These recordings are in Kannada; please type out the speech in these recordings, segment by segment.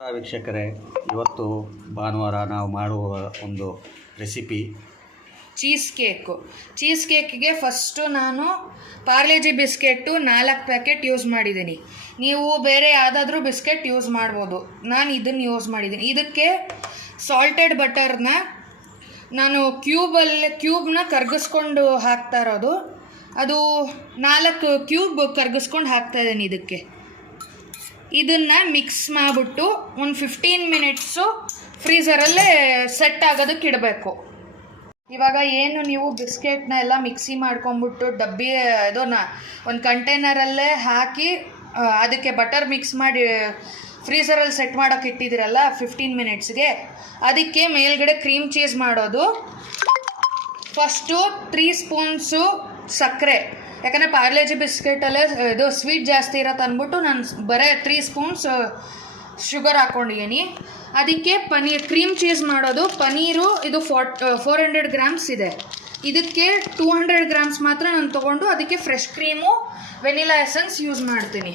ವೀಕ್ಷಕರೇ, ಇವತ್ತು ಭಾನುವಾರ ನಾವು ಮಾಡುವ ಒಂದು ರೆಸಿಪಿ ಚೀಸ್ ಕೇಕು. ಚೀಸ್ ಕೇಕಿಗೆ ಫಸ್ಟು ನಾನು ಪಾರ್ಲೆಜಿ ಬಿಸ್ಕೆಟ್ಟು 4 ಪ್ಯಾಕೆಟ್ ಯೂಸ್ ಮಾಡಿದ್ದೀನಿ. ನೀವು ಬೇರೆ ಯಾವುದಾದ್ರೂ ಬಿಸ್ಕೆಟ್ ಯೂಸ್ ಮಾಡ್ಬೋದು. ನಾನು ಇದನ್ನು ಯೂಸ್ ಮಾಡಿದ್ದೀನಿ. ಇದಕ್ಕೆ ಸಾಲ್ಟೆಡ್ ಬಟರ್ನ ನಾನು ಕ್ಯೂಬ್ನ ಕರಗಿಸ್ಕೊಂಡು ಹಾಕ್ತಾ ಇರೋದು. ಅದು 4 ಕ್ಯೂಬ್ ಕರಗಿಸ್ಕೊಂಡು ಹಾಕ್ತಾಯಿದ್ದೀನಿ ಇದಕ್ಕೆ. ಇದನ್ನು ಮಿಕ್ಸ್ ಮಾಡಿಬಿಟ್ಟು ಒಂದು 15 ಮಿನಿಟ್ಸು ಫ್ರೀಝರಲ್ಲೇ ಸೆಟ್ ಆಗೋದಕ್ಕೆ ಇಡಬೇಕು. ಇವಾಗ ಏನು ನೀವು ಬಿಸ್ಕೆಟ್ನ ಎಲ್ಲ ಮಿಕ್ಸಿ ಮಾಡ್ಕೊಂಬಿಟ್ಟು ಡಬ್ಬಿ ಇದನ್ನ ಒಂದು ಕಂಟೈನರಲ್ಲೇ ಹಾಕಿ ಅದಕ್ಕೆ ಬಟರ್ ಮಿಕ್ಸ್ ಮಾಡಿ ಫ್ರೀಝರಲ್ಲಿ ಸೆಟ್ ಮಾಡೋಕೆ ಇಟ್ಟಿದ್ದೀರಲ್ಲ 15 ಮಿನಿಟ್ಸ್ಗೆ, ಅದಕ್ಕೆ ಮೇಲ್ಗಡೆ ಕ್ರೀಮ್ ಚೀಸ್ ಮಾಡೋದು. ಫಸ್ಟು 3 ಸ್ಪೂನ್ಸು ಸಕ್ಕರೆ, ಯಾಕಂದರೆ ಪಾರ್ಲೆಜಿ ಬಿಸ್ಕೆಟಲ್ಲೇ ಇದು ಸ್ವೀಟ್ ಜಾಸ್ತಿ ಇರತ್ತೆ ಅಂದ್ಬಿಟ್ಟು ನಾನು ಬರೀ 3 ಸ್ಪೂನ್ಸ್ ಶುಗರ್ ಹಾಕ್ಕೊಂಡಿದ್ದೀನಿ. ಅದಕ್ಕೆ ಕ್ರೀಮ್ ಚೀಸ್ ಮಾಡೋದು. ಪನೀರು ಇದು 400 ಗ್ರಾಮ್ಸ್ ಇದೆ. ಇದಕ್ಕೆ 200 ಗ್ರಾಮ್ಸ್ ಮಾತ್ರ ನಾನು ತೊಗೊಂಡು ಅದಕ್ಕೆ fresh cream, vanilla essence use ಮಾಡ್ತೀನಿ.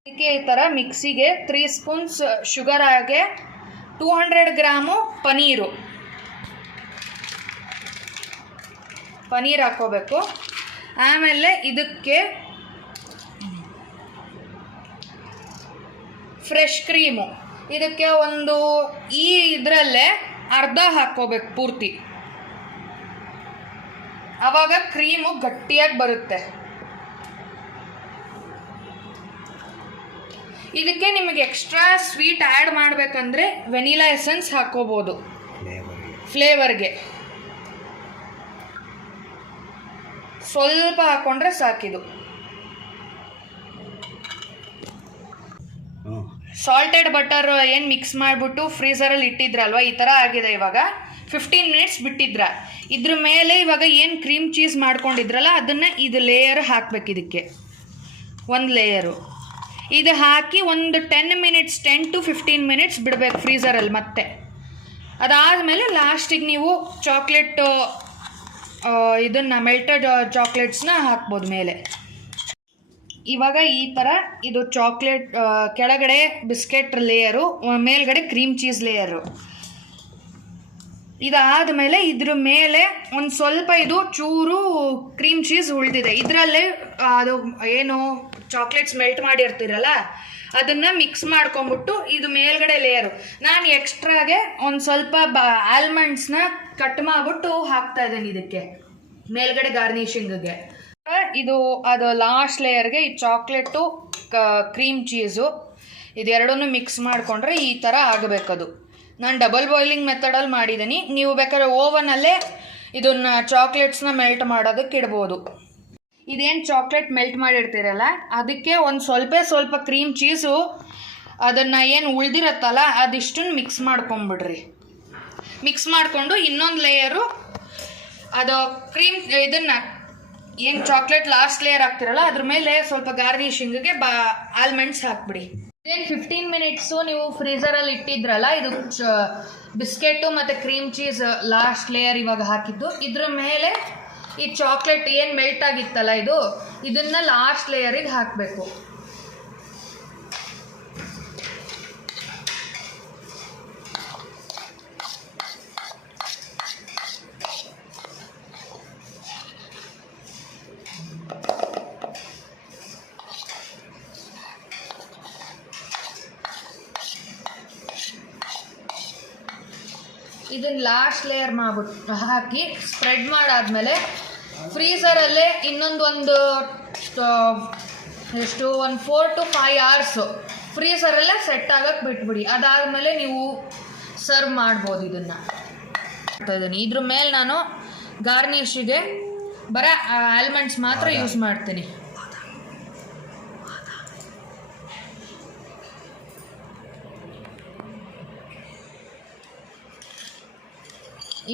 ಅದಕ್ಕೆ ಈ ಥರ ಮಿಕ್ಸಿಗೆ 3 ಸ್ಪೂನ್ಸ್ ಶುಗರ್ ಹಾಗೆ 200 ಗ್ರಾಮು ಪನೀರು ಹಾಕ್ಕೋಬೇಕು. ಆಮೇಲೆ ಇದಕ್ಕೆ ಫ್ರೆಶ್ ಕ್ರೀಮು, ಇದಕ್ಕೆ ಒಂದು ಇದರಲ್ಲೇ ಅರ್ಧ ಹಾಕ್ಕೋಬೇಕು ಪೂರ್ತಿ. ಆವಾಗ ಕ್ರೀಮು ಗಟ್ಟಿಯಾಗಿ ಬರುತ್ತೆ. ಇದಕ್ಕೆ ನಿಮಗೆ ಎಕ್ಸ್ಟ್ರಾ ಸ್ವೀಟ್ ಆ್ಯಡ್ ಮಾಡಬೇಕಂದ್ರೆ ವೆನಿಲಾ ಎಸೆನ್ಸ್ ಹಾಕ್ಕೋಬೋದು ಫ್ಲೇವರ್ಗೆ. ಸ್ವಲ್ಪ ಹಾಕ್ಕೊಂಡ್ರೆ ಸಾಕಿದು. ಸಾಲ್ಟೆಡ್ ಬಟರ್ ಏನು ಮಿಕ್ಸ್ ಮಾಡಿಬಿಟ್ಟು ಫ್ರೀಝರಲ್ಲಿ ಇಟ್ಟಿದ್ರಲ್ವ, ಈ ಥರ ಆಗಿದೆ. ಇವಾಗ 15 ಮಿನಿಟ್ಸ್ ಬಿಟ್ಟಿದ್ರ. ಇದ್ರ ಮೇಲೆ ಇವಾಗ ಏನು ಕ್ರೀಮ್ ಚೀಸ್ ಮಾಡ್ಕೊಂಡಿದ್ರಲ್ಲ ಅದನ್ನು ಇದು ಲೇಯರ್ ಹಾಕ್ಬೇಕು. ಇದಕ್ಕೆ ಒಂದು ಲೇಯರು ಇದು ಹಾಕಿ ಒಂದು 10 to 15 ಮಿನಿಟ್ಸ್ ಬಿಡಬೇಕು ಫ್ರೀಝರಲ್ಲಿ. ಮತ್ತೆ ಅದಾದಮೇಲೆ ಲಾಸ್ಟಿಗೆ ನೀವು ಚಾಕ್ಲೇಟ್ ಇದನ್ನು ಮೆಲ್ಟೆಡ್ ಚಾಕ್ಲೇಟ್ಸ್ನ ಹಾಕ್ಬೋದು ಮೇಲೆ. ಇವಾಗ ಈ ಥರ ಇದು ಚಾಕ್ಲೇಟ್ ಕೆಳಗಡೆ ಬಿಸ್ಕೆಟ್ ಲೇಯರು, ಮೇಲ್ಗಡೆ ಕ್ರೀಮ್ ಚೀಸ್ ಲೇಯರು. ಇದಾದಮೇಲೆ ಇದ್ರ ಮೇಲೆ ಒಂದು ಸ್ವಲ್ಪ ಇದು ಚೂರು ಕ್ರೀಮ್ ಚೀಸ್ ಉಳಿದಿದೆ. ಇದರಲ್ಲೇ ಅದು ಏನು ಚಾಕ್ಲೇಟ್ಸ್ ಮೆಲ್ಟ್ ಮಾಡಿರ್ತೀರಲ್ಲ ಅದನ್ನು ಮಿಕ್ಸ್ ಮಾಡ್ಕೊಂಬಿಟ್ಟು ಇದು ಮೇಲ್ಗಡೆ ಲೇಯರು. ನಾನು ಎಕ್ಸ್ಟ್ರಾಗೆ ಒಂದು ಸ್ವಲ್ಪ ಆಲ್ಮಂಡ್ಸ್ನ ಕಟ್ ಮಾಡಿಬಿಟ್ಟು ಹಾಕ್ತಾ ಇದ್ದೀನಿ ಇದಕ್ಕೆ ಮೇಲ್ಗಡೆ ಗಾರ್ನಿಷಿಂಗ್ಗೆ. ಇದು ಅದು ಲಾಸ್ಟ್ ಲೇಯರ್ಗೆ ಈ ಚಾಕ್ಲೇಟು ಕ್ರೀಮ್ ಚೀಸು ಇದೆರಡನ್ನೂ ಮಿಕ್ಸ್ ಮಾಡಿಕೊಂಡ್ರೆ ಈ ಥರ ಆಗಬೇಕದು. ನಾನು ಡಬಲ್ ಬಾಯ್ಲಿಂಗ್ ಮೆಥಡಲ್ಲಿ ಮಾಡಿದ್ದೀನಿ. ನೀವು ಬೇಕಾದ್ರೆ ಓವನಲ್ಲೇ ಇದನ್ನು ಚಾಕ್ಲೇಟ್ಸ್ನ ಮೆಲ್ಟ್ ಮಾಡೋದಕ್ಕೆ ಇಡ್ಬೋದು. ಇದೇನು ಚಾಕ್ಲೇಟ್ ಮೆಲ್ಟ್ ಮಾಡಿರ್ತೀರಲ್ಲ ಅದಕ್ಕೆ ಒಂದು ಸ್ವಲ್ಪ ಕ್ರೀಮ್ ಚೀಸು ಅದನ್ನು ಏನು ಉಳ್ದಿರತ್ತಲ್ಲ ಅದಿಷ್ಟನ್ನು ಮಿಕ್ಸ್ ಮಾಡ್ಕೊಂಬಿಡ್ರಿ. ಮಿಕ್ಸ್ ಮಾಡಿಕೊಂಡು ಇನ್ನೊಂದು ಲೇಯರು ಅದು ಕ್ರೀಮ್ ಇದನ್ನು ಏನು ಚಾಕ್ಲೇಟ್ ಲಾಸ್ಟ್ ಲೇಯರ್ ಹಾಕ್ತಿರಲ್ಲ ಅದ್ರ ಮೇಲೆ ಸ್ವಲ್ಪ ಗಾರ್ನಿಷಿಂಗ್ಗೆ ಆಲ್ಮಂಡ್ಸ್ ಹಾಕ್ಬಿಡಿ. ಇದೇನು 15 ಮಿನಿಟ್ಸು ನೀವು ಫ್ರೀಝರಲ್ಲಿ ಇಟ್ಟಿದ್ರಲ್ಲ, ಇದು ಬಿಸ್ಕೆಟು ಮತ್ತು ಕ್ರೀಮ್ ಚೀಸ್ ಲಾಸ್ಟ್ ಲೇಯರ್ ಇವಾಗ ಹಾಕಿದ್ದು. ಇದ್ರ ಮೇಲೆ ಈ ಚಾಕ್ಲೇಟ್ ಏನು ಮೆಲ್ಟ್ ಆಗಿತ್ತಲ್ಲ ಇದನ್ನು ಲಾಸ್ಟ್ ಲೇಯರಿಗೆ ಹಾಕಬೇಕು. ಇದನ್ನು ಲಾಸ್ಟ್ ಲೇಯರ್ ಮಾಡ್ಬಿಟ್ಟು ಹಾಕಿ ಸ್ಪ್ರೆಡ್ ಮಾಡಾದ್ಮೇಲೆ ಫ್ರೀಝರಲ್ಲೇ ಒಂದು 4 to 5 hours ಫ್ರೀಝರಲ್ಲೇ ಸೆಟ್ ಆಗೋಕ್ಕೆ ಬಿಟ್ಬಿಡಿ. ಅದಾದಮೇಲೆ ನೀವು ಸರ್ವ್ ಮಾಡ್ಬೋದು. ಇದನ್ನು ಇದ್ರ ಮೇಲೆ ನಾನು ಗಾರ್ನಿಷಿಗೆ ಬರೀ ಆಲ್ಮಂಡ್ಸ್ ಮಾತ್ರ ಯೂಸ್ ಮಾಡ್ತೀನಿ.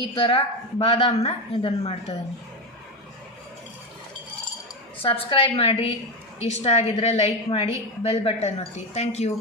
ಈ ಥರ ಬಾದಾಮನ್ನ ಇದನ್ನು ಮಾಡ್ತಾಯಿದ್ದೀನಿ. ಸಬ್ಸ್ಕ್ರೈಬ್ ಮಾಡಿ, ಇಷ್ಟ ಆಗಿದ್ರೆ ಲೈಕ್ ಮಾಡಿ, ಬೆಲ್ ಬಟನ್ ಒತ್ತಿ. Thank you.